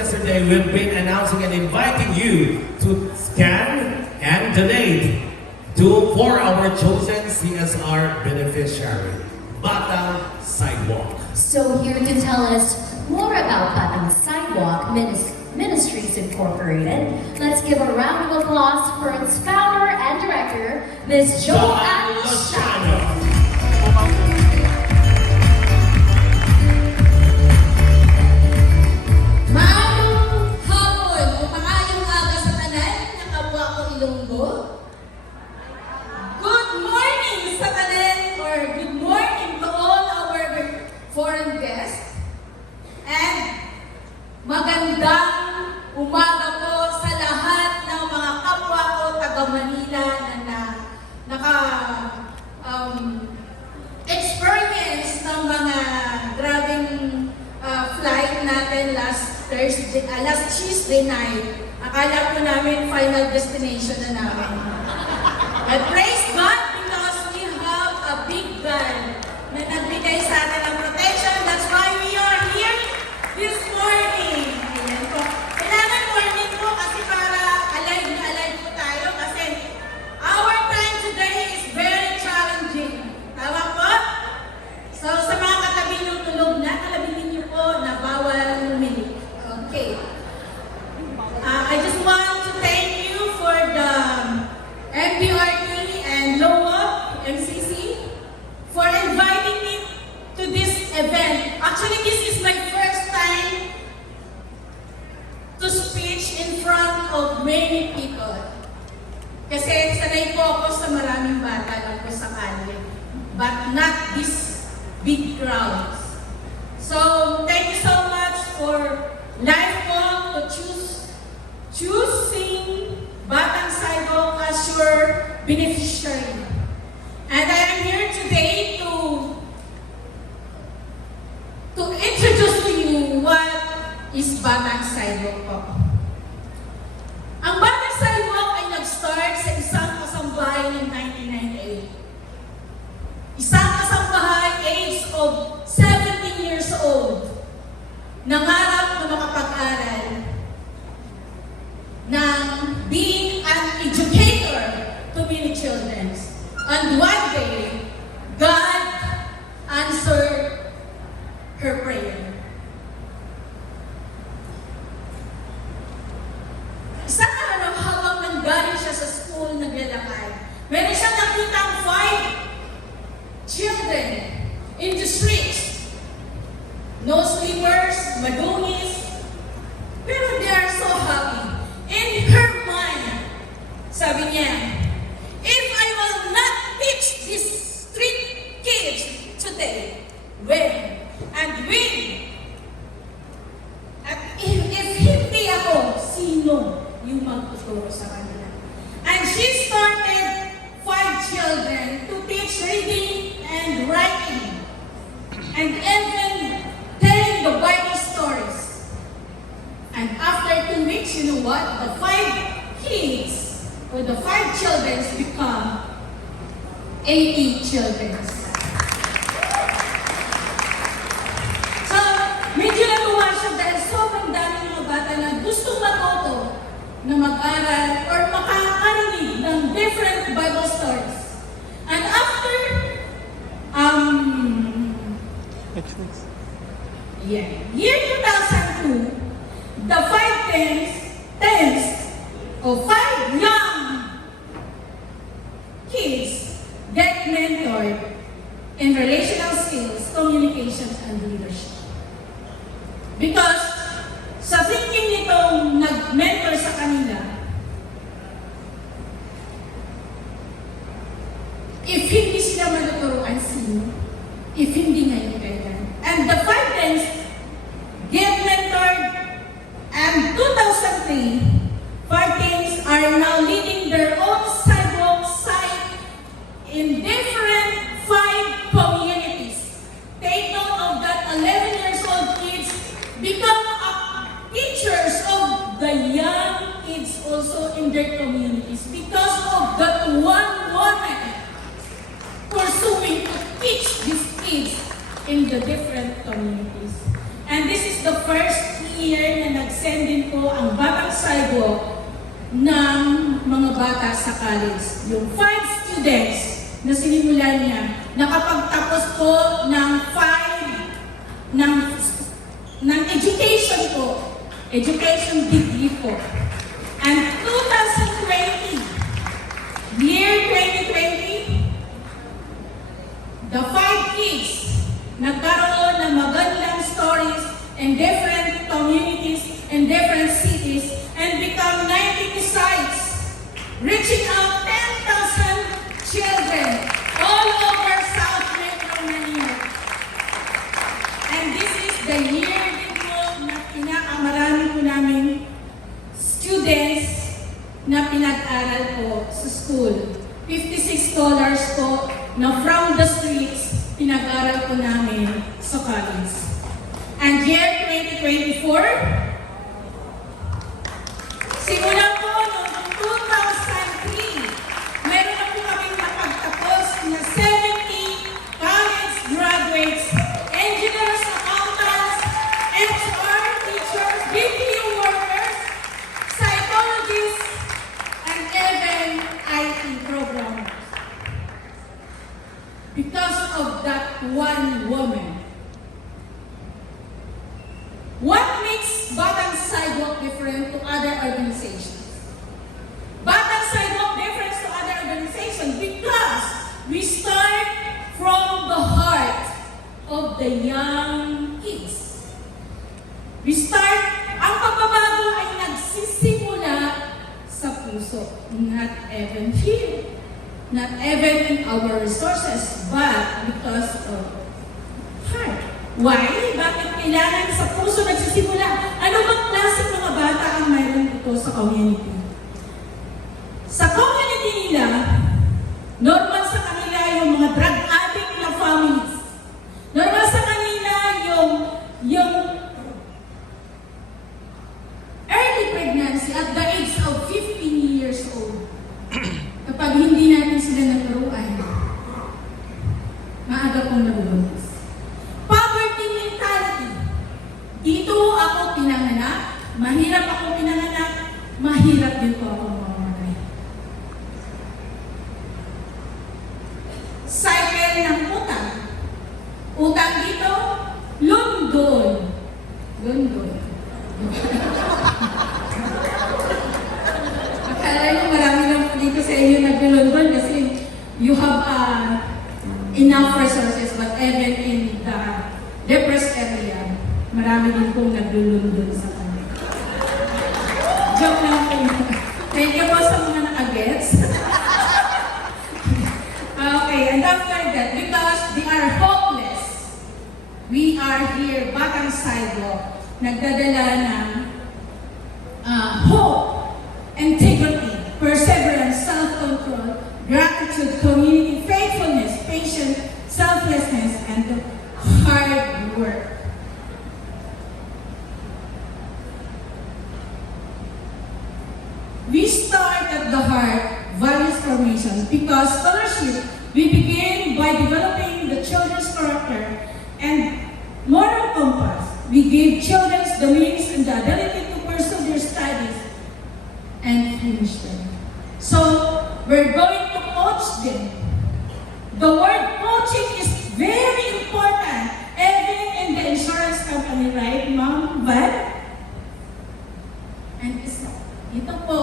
yesterday, we've been announcing and inviting you to scan and donate for our chosen CSR beneficiary, Batang Sidewalk. So here to tell us more about Batang Sidewalk Ministries Incorporated, let's give a round of applause for its founder and director, Ms. Joanne Lozano. Maayong hapon o maayong aga sa tanan ng kapwa ko Ilonggo. Good morning sa tanan or good morning to all our foreign guests. And magandang umaga po sa lahat ng mga kapwa ko taga Manila na experience ng mga grabing flight natin last Tuesday night. Akala po namin final destination na namin. But praise God because we have a big God na nagbigay sa atin ng protection. That's why we are here this morning. Ayan po. Kailangan morning po kasi para alive na alive po tayo kasi our time today is very challenging. Tama po? So sa mga katabi ng tulog na, kalabinin niyo po na bawal humilik. Okay. I just want to thank you for the MPRT and LOA, MCC, for inviting me to this event. Actually, this is my first time to speak in front of many people. Kasi sanay po ako sa maraming bata lang po sa kalye, but not this big crowds. So, thank you so much for LifeCom to choosing Batang Sidewalk as your beneficiary. And I am here today to introduce to you what is Batang Sidewalk po. Ang Batang Sidewalk ay nag-start sa isang kasambahay ng 1998. Isang kasambahay age of 17 years old. Nangarap na makapag-aral ng being an educator to many children. And one day, God answered her prayer. Isang araw habang nanggaling siya sa school, naglalakad, meron siyang nakitang 5 children in the streets. No sleepers, madungis, pero they are so happy. In her mind, sabi niya, if I will not teach these street kids today, when? And when? At if hindi ako, sino yung magtuturo sa kanila? And she started 5 children to teach reading and writing. And even telling the Bible stories. And after 2 weeks, you know what? The 5 kids, or the 5 children become 80 children. So, medyo natuwa siya dahil sobrang dami mga bata na gustong matuto na mag-aral or makakarinig ng different Bible stories. And after, year 2002, the 5 young kids get mentored in relational skills, communication, and leadership. Because sa thinking nitong nag-mentor sa kanila, if hindi sila matuturuan, sino? If hindi ngayon kailan. And the 5 friends get mentored, and 2003, 5 teams are now leading their own sidewalk site in different 5 communities. Take note of that 11 years old kids become teachers of the young kids also in their communities because of that one woman pursuing to teach these kids in the different communities. And this is the first year na nag-send din po ang Batang Sidewalk ng mga bata sa college. Yung 5 students na sinimulan niya, nakapagtapos po ng 5 ng education po, education degree po. And 2020, year 2020, the 5 kids nagkaroon ng magandang stories in different communities and different cities and become 90 sites, reaching out 10,000 children all over South Metro Manila. And this is the year din po na pinakamarami po namin students na pinag-aral po sa school. 56 scholars po na from the streets pinag-aral po namin sa college. And year 2024, simula po noong 2003, meron na po kami napagtapos na 70 college graduates, engineers, accountants, HR, teachers, BPO workers, psychologists, and even IT programmers. Because of that one woman. What makes Batang Sidewalk different to other organizations? Batang Sidewalk different to other organizations because we start from the heart of the young kids. We start, ang pagbabago ay nagsisimula sa puso, not even here. Not even in our resources, but because of heart. Why? Bakit kailangan sa puso nagsisimula? Ano bang klase mga bata ang mayroon dito sa community? Sa community nila, normal sa kanila yung mga drug addict na families. Normal sa kanila yung early pregnancy at the age of 15 years old. Kapag hindi natin sila nagkaruan, maaga pong nabubuntis. Poverty mentality. Dito ako pinanganak, mahirap ako pinanganak, mahirap din po ako mamamatay. Cycle ng utang. Utang dito, London. London. Akala nyo marami lang po dito sa inyo nag-London kasi you have enough resources, but even in the depressed area, marami din pong nag-London sa kanila. Joke lang po. Thank you po sa mga naka-gets. Okay, and after that, because they are hopeless, we are here, Batang Sidewalk, nagdadala ng hope, integrity, perseverance, self-control, gratitude, community, faithfulness, patience, selflessness, and hard work. We start at the heart, values formation, because scholarship, we begin by developing the children's character and moral compass. We give children the means and the ability to pursue their studies and finish them. So, we're going to coach them. The word coaching is very important, even in the insurance company, right, Ma'am? But, and ito po,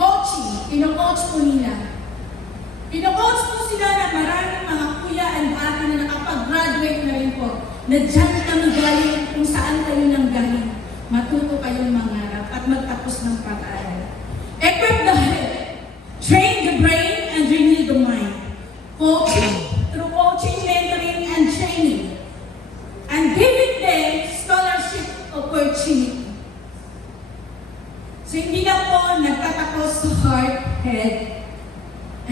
coaching, pino-coach po nila. Pino-coach po sila na maraming mga kuya and ate na nakapag-graduate na rin po, na dyan kami galing kung saan kayo nang galing. Matuto kayong mangarap at magtapos ng pag-aaral. Equip the head, train the brain, and renew the mind. Coaching, through coaching, mentoring, and training. And giving them scholarship opportunity. So hindi na po nagtatapos sa heart, head,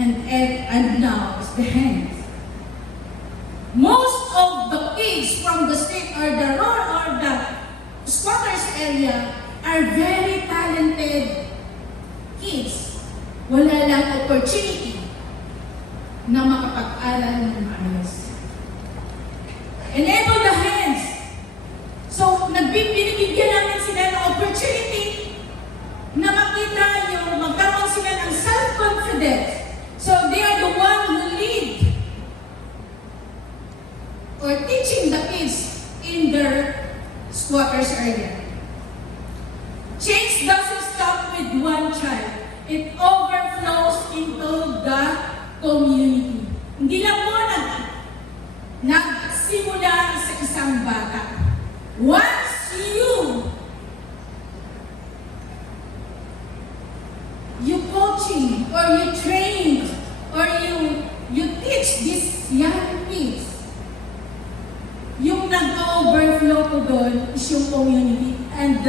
and now is the hands. Most of the kids from the state or the rural or the squatters area are very talented kids. Wala lang opportunity na makapag-aral ng maayos. Enable the hands opportunity na makita nyo, magkaroon sila ng self-confidence. So they are the one who lead or teaching the kids in their squatters area. Change doesn't stop with one child. It overflows into the community. Hindi lang po nagsimula sa isang bata. Once you coaching or you train or you teach these young kids, yung nag-overflow po doon is yung community and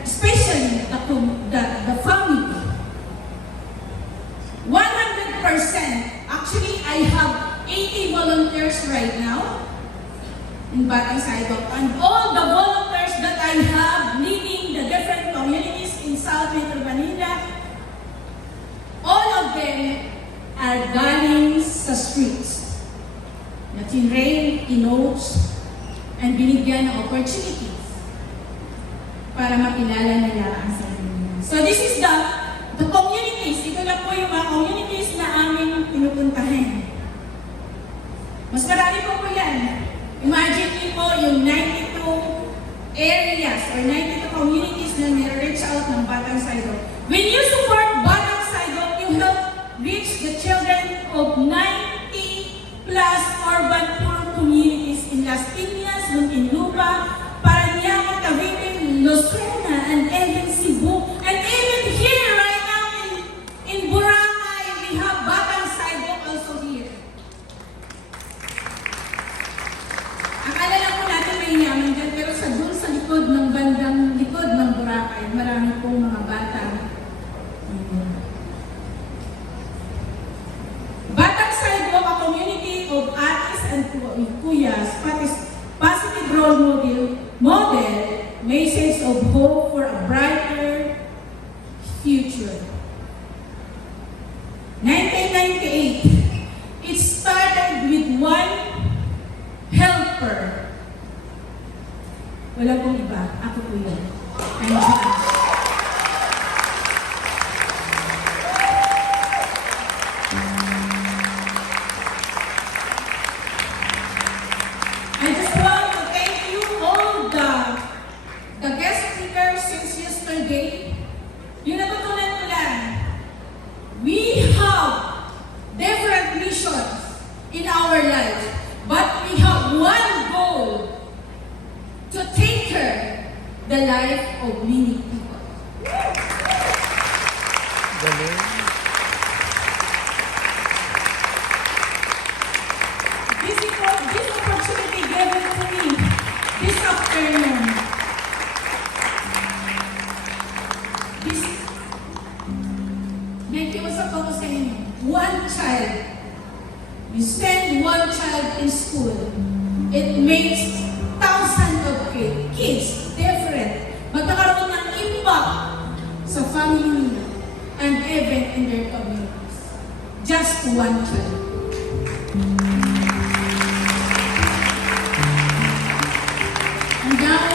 especially the family. 100%. Actually, I have 80 volunteers right now in Batang Sidewalk, and all the volunteers that I have leading the different communities in South Metro Manila, all of them are galing sa streets na tinrain, tinoach, and binigyan ng opportunities para makilala nila ang sarili nila. So this is the communities. Ito na po yung mga communities na aming pinupuntahan. Mas marami po yan. Imagine niyo po yung 92 areas or 92 communities na nire-reach out ng Batang Sidewalk. When you support Batang Sidewalk, you help reach the children of 90 plus urban poor communities in Las Piñas, Muntinlupa, Parañaque, Cavite, Lucena, and even Cebu. And even here right now in Boracay, we have Batang Sidewalk also here. Akala lang po natin may yaman dyan, pero sa dun sa likod ng bandang likod ng Boracay, marami pong mga bata. Batang Sidewalk, a community of atis and kuyas, positive role model, message of hope for a brighter future. 1998, it started with one helper. Wala pong iba, ako po yun. I'm Josh. I just want to thank you all the guest speakers since yesterday. Yung natutunan ko lang, we have different missions in our lives, but we have one goal: to take care the life of many people. This opportunity given to me this afternoon. Nakiusap ako sa inyo. One child. You send one child in school. It makes thousands of kids different. Magkakaroon ng impact sa family nila and even in their communities. Just one child. And now,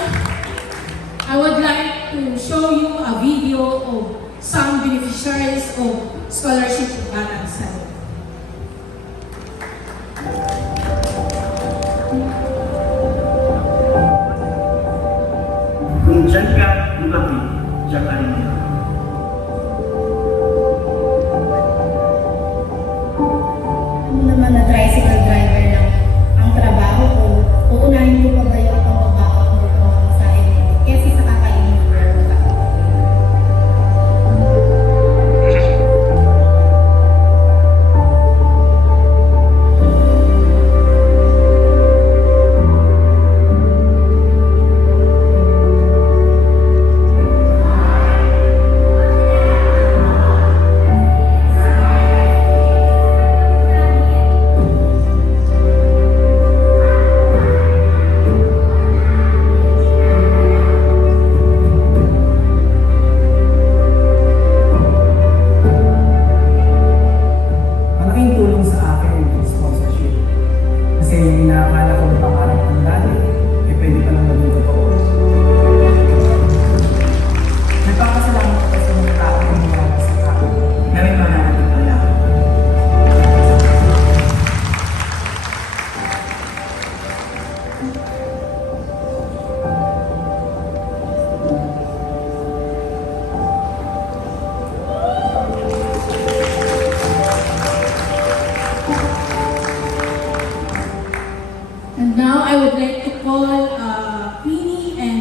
I would like to show you a video of some beneficiaries of scholarship of Batang Sidewalk. Kung dyan ka lumaki, dyan ka rin yan. Ano naman na tricycle driver lang ang trabaho ko, uunahin mo pa ba yung pagbabaon mo sa inyo? Kasi sa kakainin mo na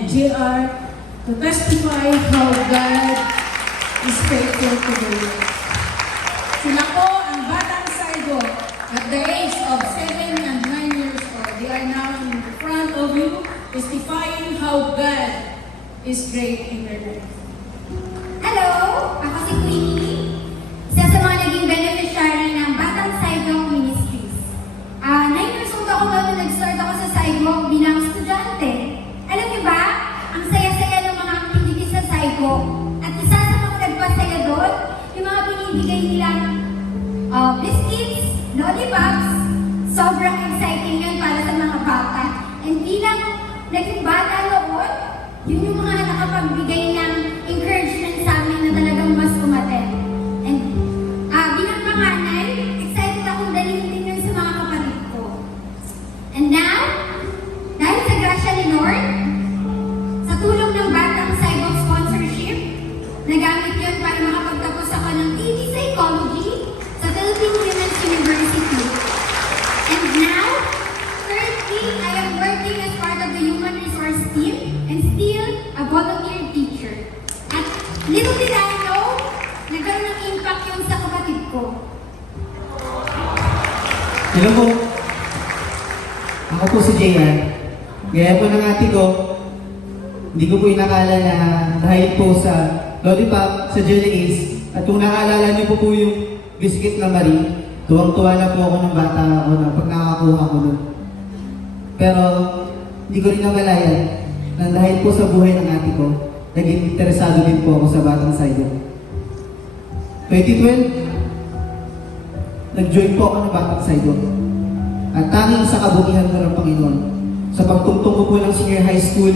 JR to testify how God is faithful to the world. Sila po ang batang sidewalk at the age of 7 and 9 years old. They are now in front of you testifying how God is great in their life. Hello! Ako si Queenie, isa sa mga naging beneficiary ng Batang Sidewalk Ministries. 9 years old ako noon nung nag-start ako sa sidewalk bilang estudyante. Alam niyo ba, ang saya-saya ng mga activities sa sidewalk. At isa sa mga nagpasaya doon, yung mga binibigay nilang biscuits, lollipops. Sobrang exciting yun para sa mga bata. And bilang naging bata noon, yun yung mga nakapagbigay ng encouragement sa amin na talagang mas umaten. And bilang panganay, excited akong dalhin din yun sa mga kapatid ko. And now, dahil sa grasya ni Lord, sa tulong ng Batang Sidewalk sponsorship, nagamit yun para makapagtapos ako ng AD Psychology sa Philippine Women's University. And now, currently, I am working as part of the Human Resource team and still a volunteer teacher. At little did I know, nagkaroon ng impact yun sa kapatid ko. Hello po. Ako po si JR. Gaya po ng ate ko, hindi ko po inakala na dahil po sa lollipop, sa Jelly Ace, at kung nakaalala niyo po yung biscuit na Marie, tuwang-tuwa na po ako ng bata ako na pag nakakuha ko nun. Pero hindi ko rin namalayan na dahil po sa buhay ng ate ko, naging interesado din po ako sa Batang Sidewalk. 2012, nag-join po ako ng Batang Sidewalk. At tanging sa kabutihan ko ng Panginoon, sa pagtungtong ko po ng senior high school,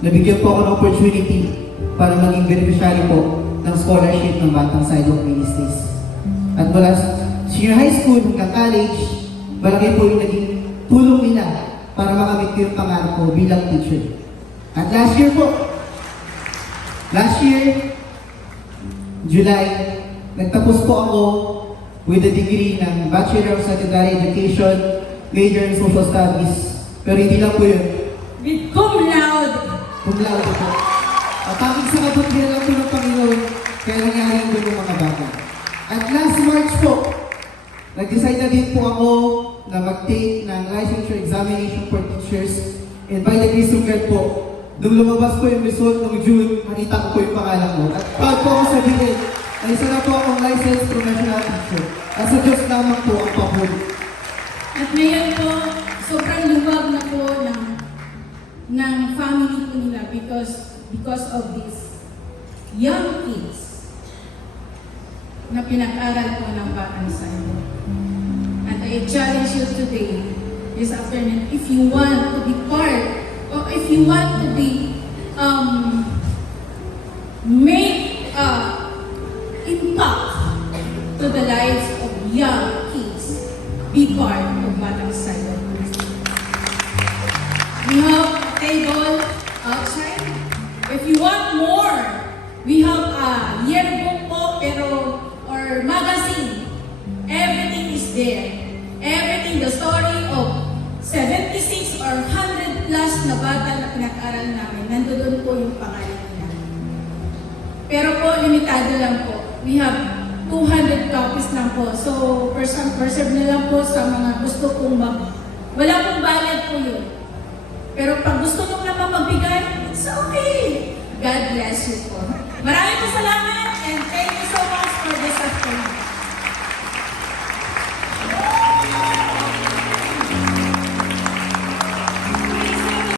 nabigyan po ako ng opportunity para maging beneficiary po ng scholarship ng Batang Sidewalk Ministries. At mula senior high school hanggang college, malaki po yung naging tulong nila para makamit ko yung pangarap ko bilang teacher. At last year, July, nagtapos po ako with a degree ng Bachelor of Secondary Education, major in Social Studies. Pero hindi lang po yun. With cum laude. Cum laude po. At tanging sa kabutihan lang po ng Panginoon, kaya nangyari ko yung mga bata. At last March po, nag-decide na din po ako na mag-take ng licensure examination for teachers. And by the grace of God po, nung lumabas po yung result ng June, nakita ko po yung pangalan ko. At proud po ako sabihin, ay isa na po akong licensed professional teacher. At sa Diyos lamang po ang papuri. At ngayon po, sobrang luwag na po ng family po nila because of these young kids na pinag-aral po ng Batang Sidewalk. And I challenge you today, this afternoon, if you want to be part, or if you want to be, make impact to the lives of young kids, be part of Batang Sidewalk. We have a table outside. If you want more, we have a yearbook po, or magazine. Everything is there. Everything, the story of 76 or 100 plus na bata na pinag-aral namin, nandoon po yung pangalan nila. Pero po, limitado lang po. We have 200 copies lang po. So, preserve na lang po sa mga gusto pong wala pong bayad po yun. Pero pag gusto nyo naman magbigay, it's okay. God bless you po. Maraming salamat and thank you so much for this afternoon.